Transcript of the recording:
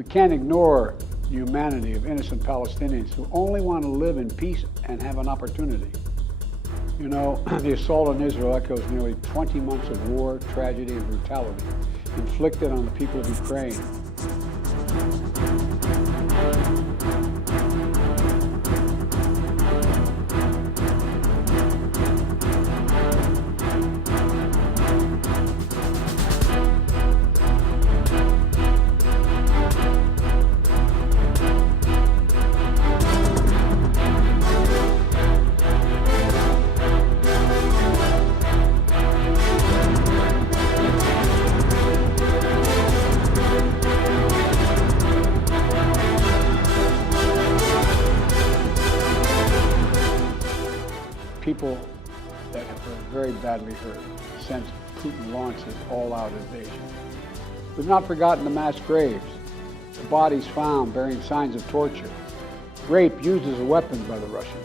We can't ignore the humanity of innocent Palestinians who only want to live in peace and have an opportunity. You know, the assault on Israel echoes nearly 20 months of war, tragedy, and brutality inflicted on the people of Ukraine. People that have been very badly hurt since Putin launched his all-out invasion. We've not forgotten the mass graves, the bodies found bearing signs of torture, rape used as a weapon by the Russians,